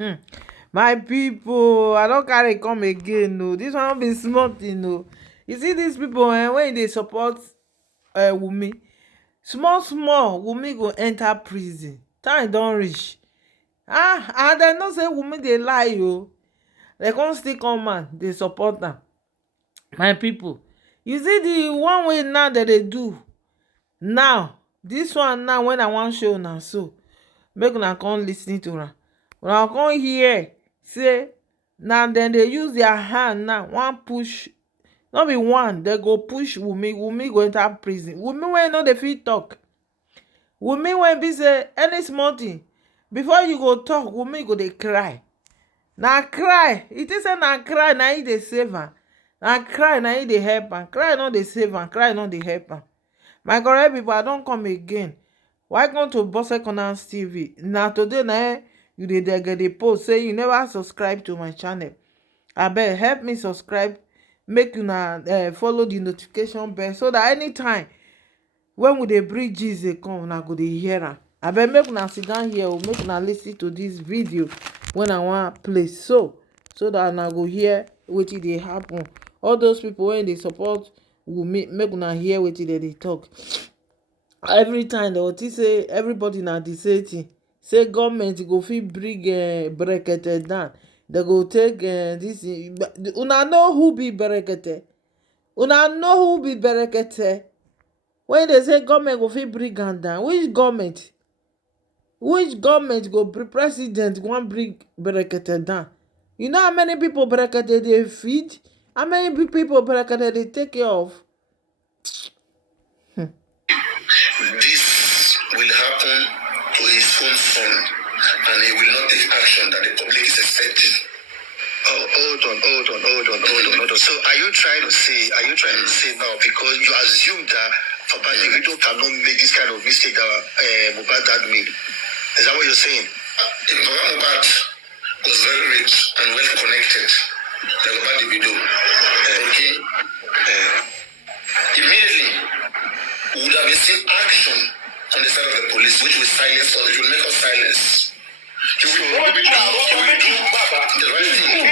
Hmm. My people, I don't carry come again. No, this one be smart, you know. You see these people when they support Wummi, small small Wummi go enter prison. Time don't reach. And dem know say Wunmi dey lie o. Dem come still come man dey support am. My people, you see the one way now that they do now, this one now when I wan show una so, make una come lis ten to am. Una come hear say na dem dey use their hand now wan push, no be one, dem go push Wunmi go enter prison. Wunmi wey no dey fit talk, Wunmi wey be say any small thing before you go talk, Wunmi go dey cry. Na cry, e think say na cry na im dey save am. Na cry na im dey help am. Cry no dey save am, cry no dey help am. My correct pipo, I don come again. Welcome to Bose Corners TV. Na today na you dey post say you never subscribe to my channel. Abeg help me subscribe, make una follow the notification bell so that anytime when we dey bring gist dey come, una go dey hear am. Abeg make una sit down here o, make una lis ten to this video when I wan play so that una go hear wetin dey happen. All those people wey dey support Wunmi, make una hear wetin dem dey talk. Every time dem go think say everybody na the same thing, say government go fit bring Brekete down, dem go take this. Una know who be Brekete? Una know who be Brekete? When they say government go fit bring am down, which government? Which government go bring president wan bring Brekete down? You know how many people Brekete dey feed? How many people Brekete dey take care of? This will happen to his own son, and he will not take action that the public is expecting. Oh, hold on. So are you trying to say now, because you assume that Papa Davido cannot make this kind of mistake that Mohbad dad made? Is that what you're saying? Papa Mohbad was very rich and well connected. Like Papa Davido. Okay? Immediately, we would have been seen action on the side of the police, which will silence us, which will make us silence. You will do the right thing.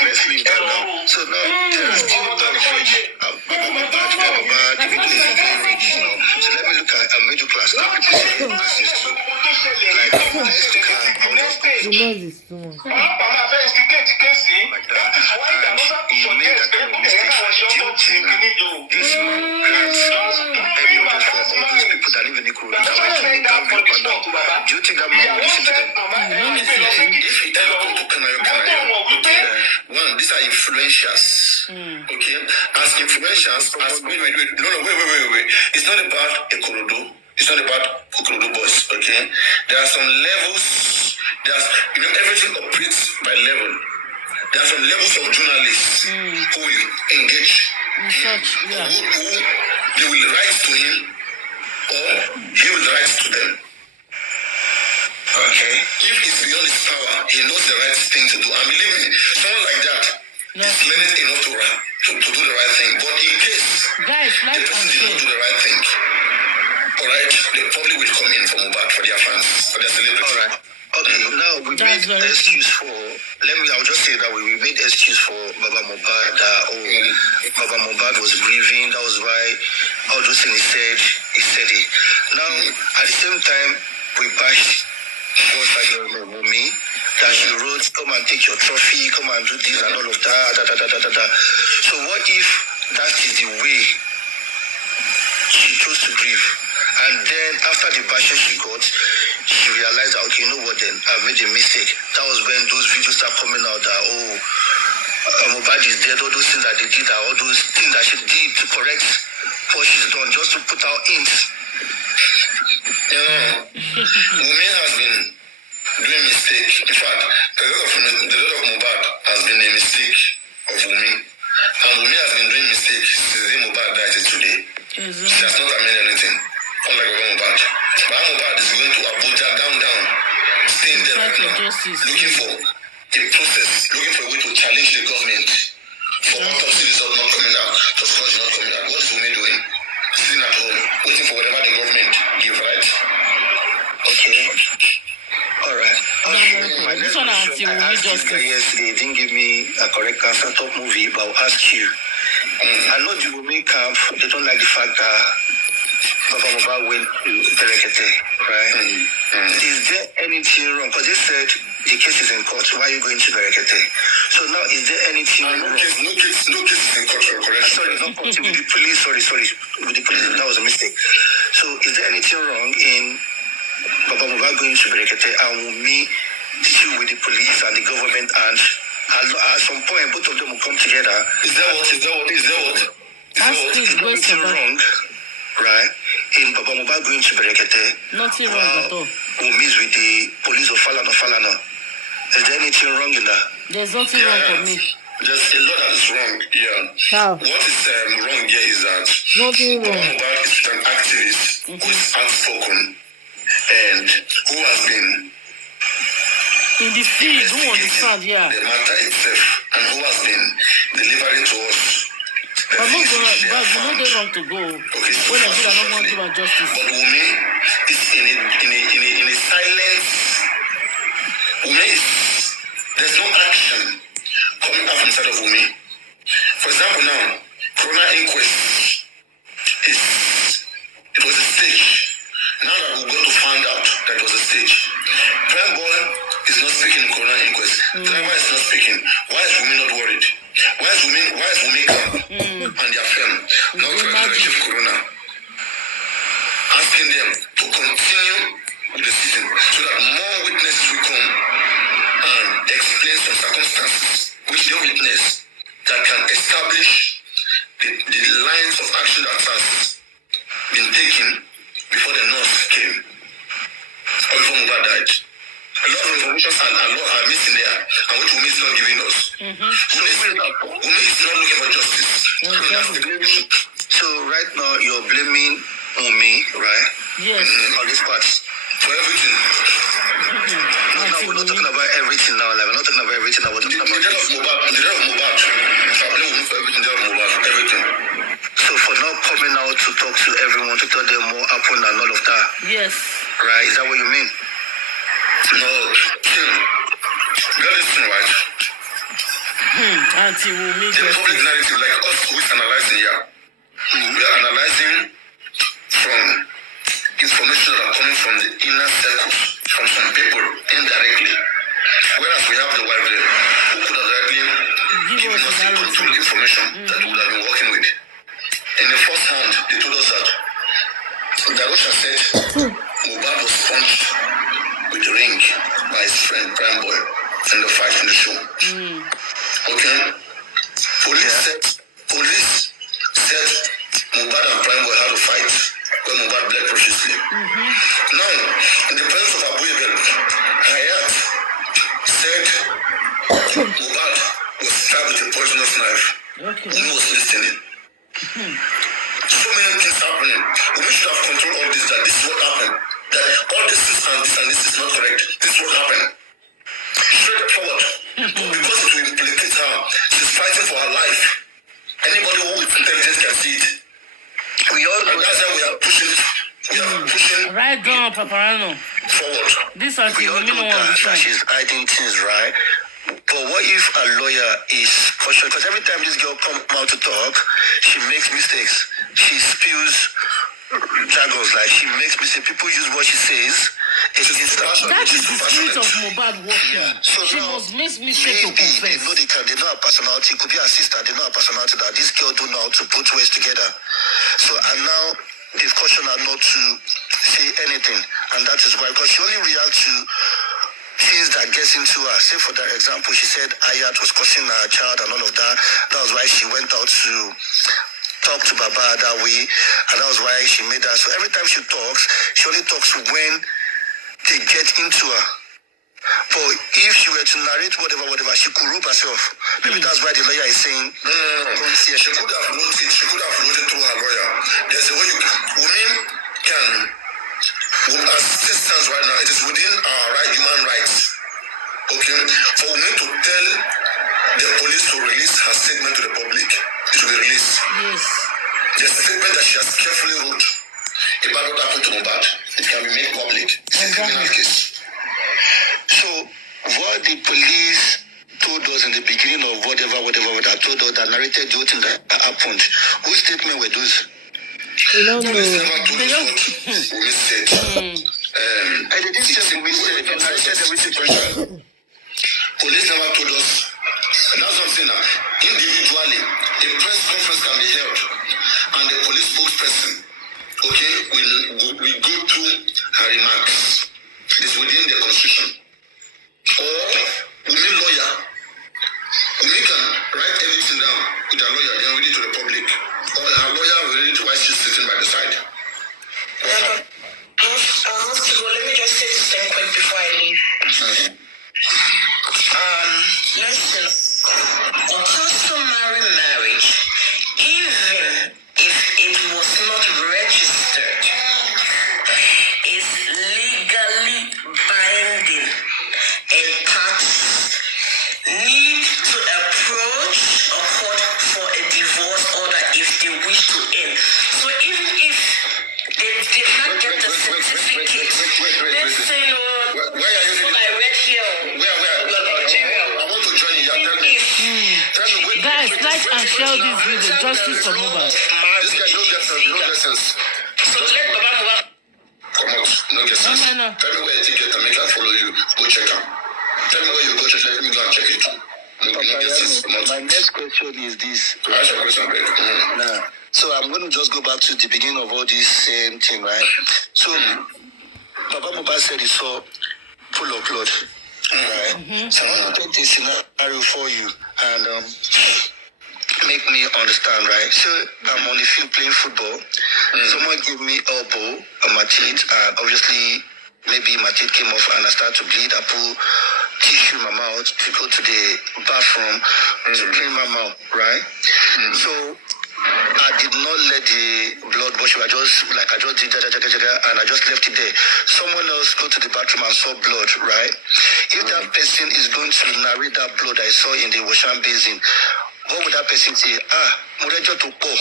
Let's leave that now. So now there is still average. So let me look at a middle class now. Like let's look at The noise is too much. like that. And he made that kind of mistake. Do you think this man grants any of the for all those people that live in the Ikorodu that went to Mohbad? Do you think that man will listen to them? If he tell them to Kanayo, one, these are influencials. Okay? As influencials, as wait. It's not about Ikorodu. It's not about Ikorodu boys, okay? There are some levels. There's, everything operates by level. There are some levels of journalists who will engage who they will write to him or he will write to them. Okay? If it's beyond his power, he knows the right thing to do. And believe me, someone like that is learned enough to do the right thing. But in case the person did not do the right thing, alright, the public will come in for Mohbad, for their fans, for their celebrity. Alright. Okay, now we made excuse for, I'll just say that we made excuse for Baba Mohbad, Baba Mohbad was grieving, that was why all those things he said it. Now, at the same time, we bashed Wummi, that she wrote, come and take your trophy, come and do this and all of that. So what if that is the way she chose to grieve? And then after the bashing she got, she realized that, okay, you know what then, I made a mistake. That was when those videos start coming out that, Mohbad is dead, all those things that they did, all those things that she did to correct what she's done, just to put out hints. Wummi has been doing mistake. In fact, the lot of Mohbad has been a mistake of Wummi. And Wummi has been doing mistakes since the Mohbad died today. She has not amended anything. Unlike Mohbad. But Mohbad is going to Abuja down, staying there right now, looking for a process, looking for a way to challenge the government for autopsy result not coming out. can talk movie, but I'll ask you. I know the Wummi camp, they don't like the fact that Baba Mohbad went to Brekete, right? Is there anything wrong? Because they said the case is in court. Why are you going to Brekete? So now, is there anything wrong? No case is in court, correct? Sorry, not court, with the police. Sorry. With the police, that was a mistake. So is there anything wrong in Baba Mohbad going to Brekete and Wummi deal with the police and the government, and at some point both of them will come together? Is there anything wrong, right, in Baba Mohbad going to Brekete? Nothing wrong at all. Wummi is with the police of Falana. Is there anything wrong in that? There's nothing wrong for me. There's a lot that is wrong, yeah. How? What is wrong here is that nothing wrong. Baba Mohbad is an activist who is outspoken and who has been in the field, who understand, yeah. The matter itself, and who has been delivering to us. But you know they're wrong to go. Okay, so when I do, I don't want to do justice. But Wummi is in a silence. Wummi is, there's no action coming out inside of Wummi. For example, now, Corona inquest it was a stage. Now that we're going to find out that it was a stage. Prime Boy is not speaking in Corona inquest. Driver is not speaking. Why is Wummi not worried? Why is Wummi calm and their firm not trying to achieve Corona? Asking them to continue with the system so that more witnesses will come and explain some circumstances which they witness that can establish the lines of action that has been taken before the nurse came or before Mohbad died. A lot of information are missing there, and which Wummi is not giving us. Wummi is not looking for justice. So right now you're blaming Wummi, right? Yes. On this part for everything. No, we're not talking about everything now. Like, we're not talking about everything. We're talking about the death of Mohbad. I blame Wummi for everything. The death of Mohbad, everything. So for now coming out to talk to everyone, to tell them what happened and all of that. Yes. Right? Is that what you mean? No. Get this thing right. Anti-Wummi. The public narrative, like us who is analyzing here, we are analyzing from information that are coming from the inner circles, from some people indirectly. Whereas we have the white brain, who could have directly given us the control information that we would have been working with. In the first hand, they told us that Darusha said Mohbad was punched with the ring by his friend Prime Boy in the fight in the show. Okay? Police said Mohbad and Prime Boy had a fight when Mohbad bled profusely. Now, in the presence of Abu Ebel, Hayat said Mohbad was stabbed with a poisonous knife. Who was listening? So many things happening. We should have control all this, that this is what happened. That all this and this is not correct. This is what happened. Straightforward. But because it will implicate her, she's fighting for her life. Anybody who with intelligence can see it. We all know that's how we are pushing. Right down, Paparano. Forward. This is we all know that she's hiding things, right? But what if a lawyer is cautious? Because every time this girl comes out to talk, she makes mistakes. She spills jargons, like she makes mistakes. People use what she says. That is the spirit of Mohbad working. Yeah. So she must make mistakes to confess. They know her personality. It could be her sister. They know her personality that this girl don't know how to put words together. So, and now they've cautioned her not to say anything. And that is why, because she only reacts to things that gets into her. Say for that example, she said Ayat was cursing her child and all of that. That was why she went out to talk to Baba that way, and that was why she made that. So every time she talks, she only talks when they get into her. But if she were to narrate whatever, she could rope herself. Maybe that's why the lawyer is saying, no. She could have wrote it. She could have wrote it through her lawyer. There's a way women can, as this stands right now, it is within our human rights. Okay, for women to tell the police to release her statement to the public, it will be released. Yes. The statement that she has carefully wrote about what happened to Mohbad, it can be made public. It's a criminal case. So, what the police told us in the beginning of whatever, that told us that narrated the whole thing that happened. Whose statement were those? We don't know. Police never told us what Wummi said. I didn't say Wummi said. You narrated everything question. Police never told us. And that's what I'm saying now. Individually, a press conference can be held, and the police spokesperson, okay, will go through her remarks. It's within the constitution. Or Wummi lawyer. Wummi can write everything down with a lawyer, then read it to the public. Or a lawyer will read it while she's sitting by the side. Let me just say this thing quick before I leave. Listen, a customary marriage, even if it was not registered, is legally binding, and parties need to approach a court for a divorce order if they wish to end. So even if they did not get the certificate, let's say, Where are you? I read here. Where? I want to join you. Tell me. Guys, like and share this video. Justice for Mohbad. This guy no get sense. So let Baba Mohbad Come out, no get sense. No. Tell me where you think you make her follow you. Go check her. Tell me where you go check. Let me go and check it. No get sense. My next question is this. Ask your question, babe. Nah. So I'm going to just go back to the beginning of all this same thing, right? So Baba Mohbad said he saw full of blood, right? So I want to take this scenario for you and make me understand, right? So I'm on the field playing football. Someone gave me elbow on my teeth, and obviously maybe my teeth came off and I started to bleed. I put tissue in my mouth to go to the bathroom to clean my mouth, right? So I did not let the blood wash. I just did and I just left it there. Someone else go to the bathroom and saw blood, right? If that person is going to narrate that blood I saw in the washing basin, what would that person say? Morejo to go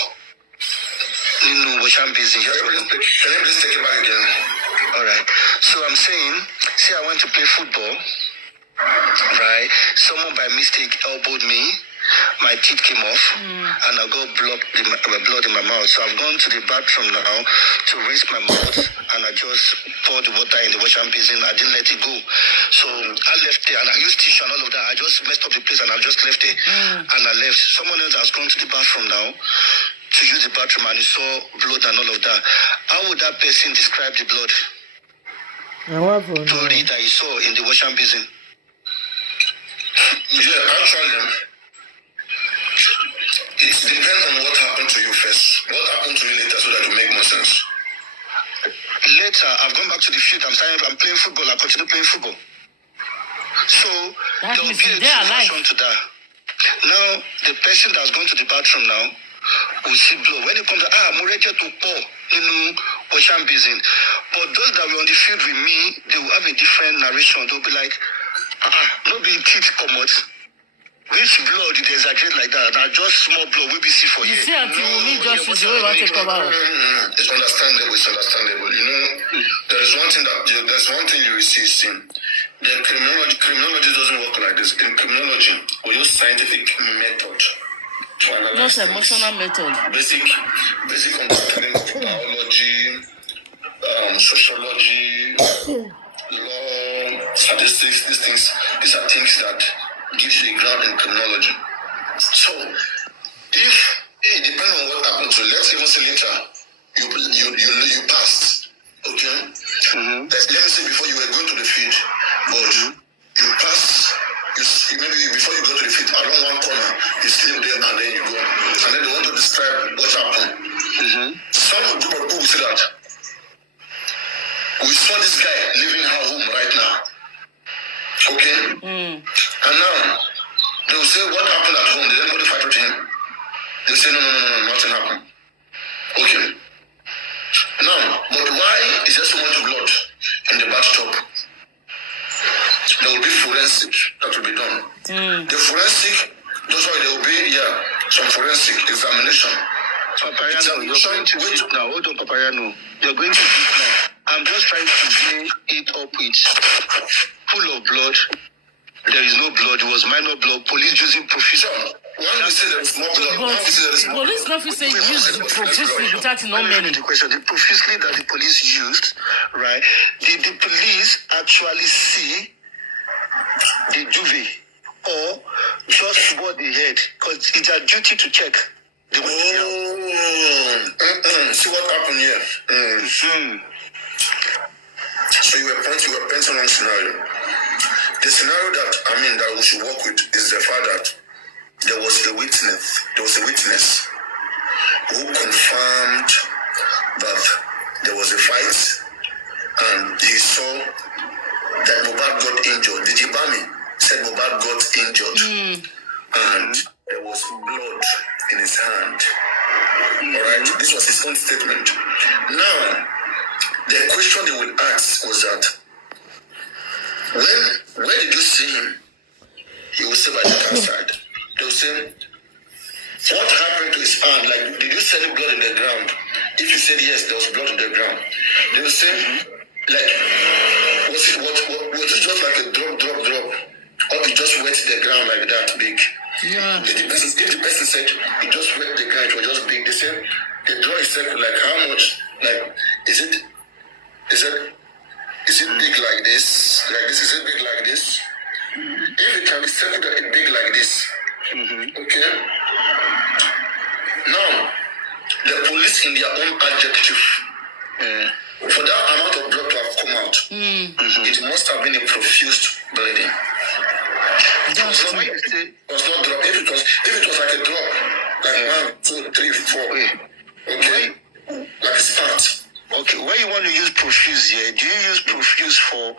in the washing basin. Can you please take it back again? All right. So I'm saying, see, I went to play football, right? Someone by mistake elbowed me. My teeth came off, and I got blood in my mouth. So I've gone to the bathroom now to rinse my mouth, and I just poured the water in the washing basin. I didn't let it go. So I left it, and I used tissue and all of that. I just messed up the place, and I just left it, and I left. Someone else has gone to the bathroom now to use the bathroom, and he saw blood and all of that. How would that person describe the blood? Story that he saw in the washing basin. Yeah, actually, it depends on what happened to you first. What happened to you later so that it will make more sense. Later, I've gone back to the field. I'm playing football. I continue playing football. So there will be a reaction to that. Now, the person that's going to the bathroom now will see blood. When it comes to Morejo to pour in washing basin. But those that were on the field with me, they will have a different narration. They'll be like, no be teeth come out. Which blood did they exaggerate like that? Now just small blood we be see for you. You see, until Wummi just is the way you want to cover up. It's understandable. You know, there's one thing you will see. The criminology doesn't work like this. In criminology, we use scientific method to analyze Just emotional method. Basic understanding of biology, sociology, law, statistics. These are things that gives you a ground in criminology. So, if depending on what happened to you, let's even say later you passed, okay? Let me say before you were going to the field, but you passed. Maybe before you go to the field, around one corner, you sleep there and then you go, and then they want to describe what happened. Some group of people will say that we saw this guy leaving her home right now. Okay? And now, they will say, what happened at home? Did anybody fight with him? They say, no, nothing happened. Okay. Now, but why is there so much blood in the bathtub? There will be forensic that will be done. The forensic, that's why there will be, some forensic examination. Papayano, you're going to wait now. Hold on, Papayano. You're going to wait now. I'm just trying to weigh it up with full of blood there is no blood. It was minor blood. Police using profusely. One will say there is more blood. One will say there is more Police not say use profusely without no many. The question: the profusely that the police used, right? Did the police actually see the duvet, or just what they heard? Because it's their duty to check. See what happened here. So you were painting one scenario. The scenario that we should work with is the fact that there was a witness. There was a witness who confirmed that there was a fight, and he saw that Mohbad got injured. The Jibami said Mohbad got injured, and there was blood in his hand. All right, this was his own statement. Now, the question they will ask was that where did you see him? He will say by the car side. They will say, what happened to his hand? Like, did you see any blood in the ground? If you said yes, there was blood in the ground. They will say, like, was it just like a drop? Or it just wet the ground like that big? Yeah. If the person said it just wet the ground, it was just big. They said the draw is like how much? Like, is it big like this? Like this? Is it big like this? If it can be settled big like this, okay? Now, the police in their own adjective, for that amount of blood to have come out, it must have been a profuse bleeding. It was not drop. If it was like a drop, like 1, 2, 3, 4, okay, like a spot. Okay, where you want to use profuse here? Do you use profuse for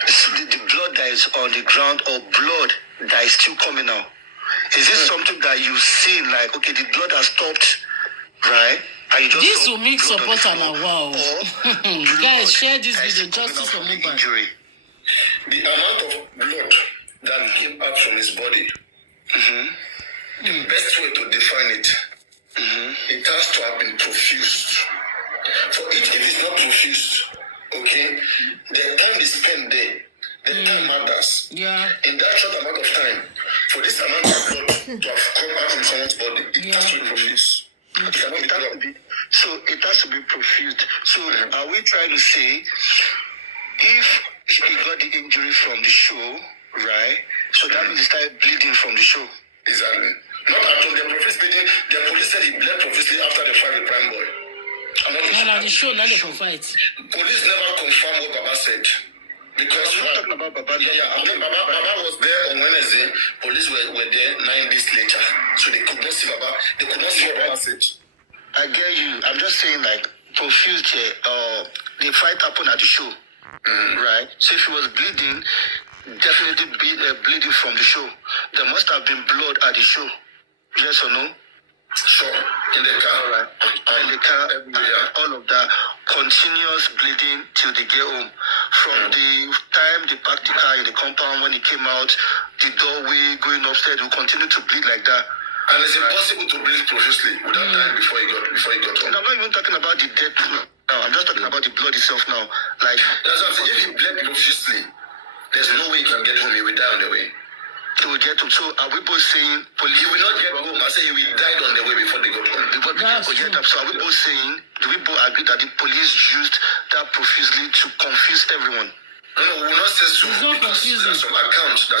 the blood that is on the ground or blood that is still coming out? Is this something that you've seen, like, okay, the blood has stopped, right? And you just this will make support and a wow. Guys, share this video. Justice for Mohbad. The amount of blood that came out from his body, the best way to define it, it has to have been profused. For it, if it's not profused, okay, the time they spend there, the time matters. Yeah. In that short amount of time, for this amount of blood to have come out from someone's body, it has to be profused. It cannot be done. So it has to be profused. So are we trying to say if he got the injury from the show, right? So that means he started bleeding from the show. Exactly. Not at all. The profuse bleeding. The police said he bled profusely after the fight with Prime Boy. And the show, not the fight. Police never confirmed what Baba said. Because we're talking about Baba. Baba was there on Wednesday. Police were there 9 days later. So they could not see Baba. They could not see what Baba said. I get you. I'm just saying, like, profused here. The fight happened at the show. Right? So if he was bleeding, definitely bleeding from the show. There must have been blood at the show. Yes or no? Sure. In the car, right? In the car, all of that continuous bleeding till they get home. From the time they parked the car in the compound, when he came out, the doorway going upstairs will continue to bleed like that. And it's impossible to bleed profusely without dying before he got home. And I'm not even talking about the death now. I'm just talking about the blood itself now. Like, that's what I'm saying. If he bled profusely, there's no way he can get home. He will die on the way. He will get home. So are we both saying police? He will not get home. I say he will die on the way before they got home. So are we both saying? Do we both agree that the police used that profusely to confuse everyone? No, we will not say so. Because there are some accounts that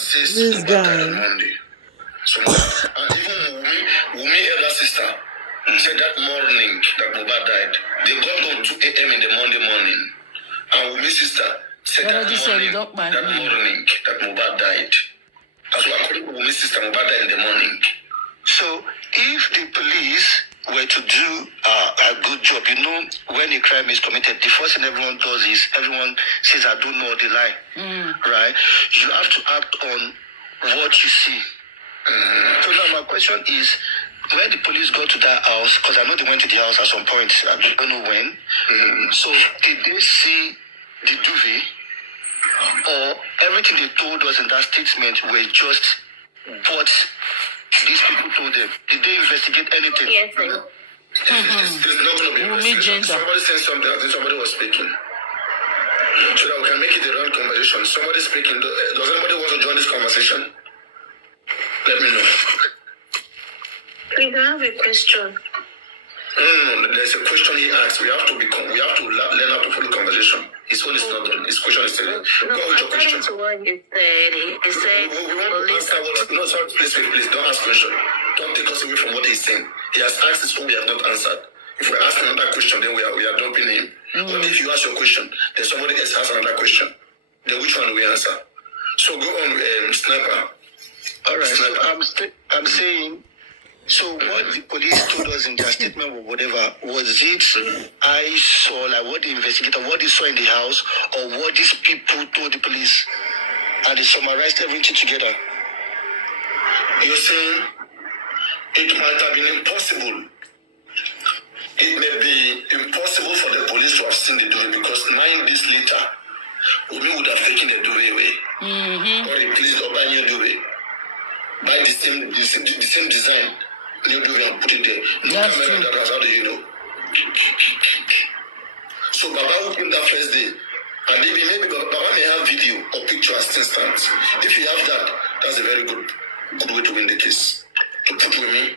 says this guy on Monday. So, and even Wummi elder sister said that morning that Mohbad died, they got home 2 a.m. in the Monday morning. And Wummi's sister said that morning that Mohbad died. So according to Wummi's sister, Mohbad died in the morning. So if the police were to do a good job, you know, when a crime is committed, the first thing everyone does is everyone says, I don't know the lie, right? You have to act on what you see. So now my question is, when the police got to that house, because I know they went to the house at some point, I don't know when, so did they see the duvet, or everything they told us in that statement were just what these people told them? Did they investigate anything? Yes, There's not going to be Wummi gender. Somebody said something. I think somebody was speaking. so that we can make it a real conversation. Somebody speaking. Does anybody want to join this conversation? Let me know. Please, I have a question. No. There's a question he asked. We have to learn how to follow conversation. His phone is not done. His question is still there. No, Go with your question. according to what he said, We want to answer what. No, sorry, please, don't ask question. Don't take us away from what he's saying. He has asked his own, we have not answered. If we ask another question, then we are dumping him. But if you ask your question, then somebody else has another question. Then which one do we answer? So go on, Sniper. All right. So I'm saying. So what the police told us in their statement or whatever, was it I saw, like what the investigator, what they saw in the house, or what these people told the police, and they summarized everything together? You're saying it might have been impossible. It may be impossible for the police to have seen the duvet because 9 days later, Wummi would have taken the duvet away. Or replaced or buy new duvet. Buy the same design. New duvet and put it there. No That's camera true. that has, how do you know? So Baba opened that first day. And maybe Baba may have video or picture as instance. If you have that, that's a very good way to win the case. To put Wummi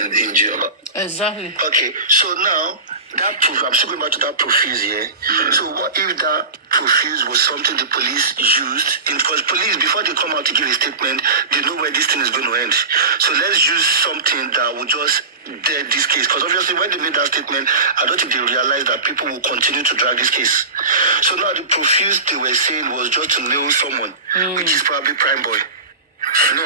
in jail. Exactly. Okay, so now that proof, I'm still going back to that profuse here. So what if that profuse was something the police used? Because police, before they come out to give a statement, they know where this thing is going to end. So let's use something that will just dead this case. Because obviously when they made that statement, I don't think they realized that people will continue to drag this case. So now the profuse they were saying was just to nail someone, which is probably Prime Boy. No.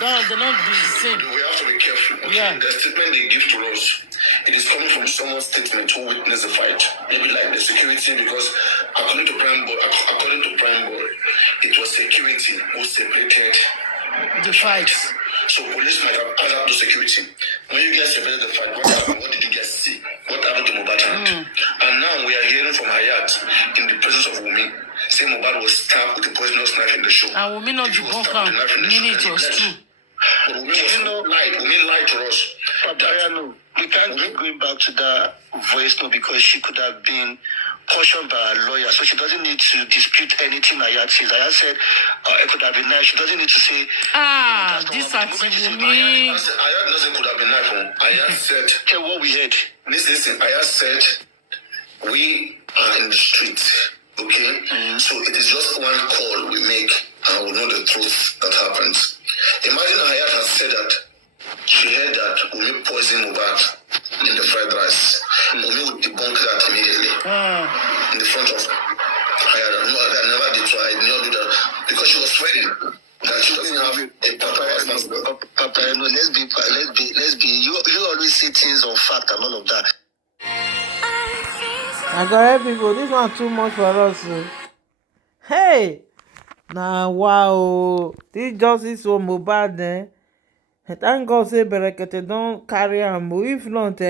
They're not the same. We have to be careful. Okay? Yeah. The statement they give to us, it is coming from someone's statement who witnessed the fight. Maybe like the security, because according to Prime Boy, it was security who separated The fights. So police might have asked the security. When you guys separated the fight, what happened? What did you guys see? What happened to Mohbad? And now we are hearing from Hayat in the presence of Wummi, saying Mohbad was stabbed with a poisonous knife in the show. And Wummi not He was debunk stabbed with a knife in the show meaning and it he was bled. true. But Wummi lied to us. Papayano, we can't keep going back to that voice note because she could have been cautioned by a lawyer, so she doesn't need to dispute anything Ayat says. Ayat said it could have been nice. She doesn't need to say. This actually Ayat doesn't could have been knife. Ayat said. Tell what we heard. Listen. Ayat said we are in the street. Okay, so it is just one call we make, and we know the truth that happens. Imagine Hayat has said that she heard that Wummi poisoned Mohbad in the fried rice. Wummi would debunk that immediately in the front of Hayat. No, I never did, so I did not do that because she was swearing that she doesn't have a Papa, no, let's be. You always say things on fact and all of that. I got people. This one too much for us. Hey, now wow, this justice for Mohbad. Thank God say Brekete don't carry am. If not,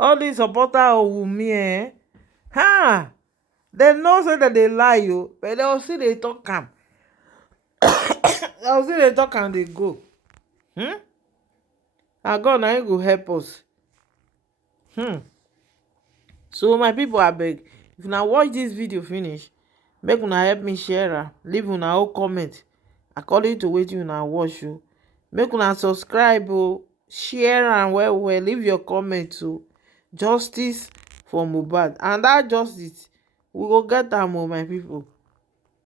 all these supporter of Wummi, they know say that they lie you, but they will see they talk am. They will see they talk and they go. And God now go help us. So my people, abeg, if una watch this video finish, make una help me share am, leave una own comment according to wetin una watch o. Make una subscribe o, share am well well, leave your comment o. Justice for Mohbad, and that justice we go get am o, my people.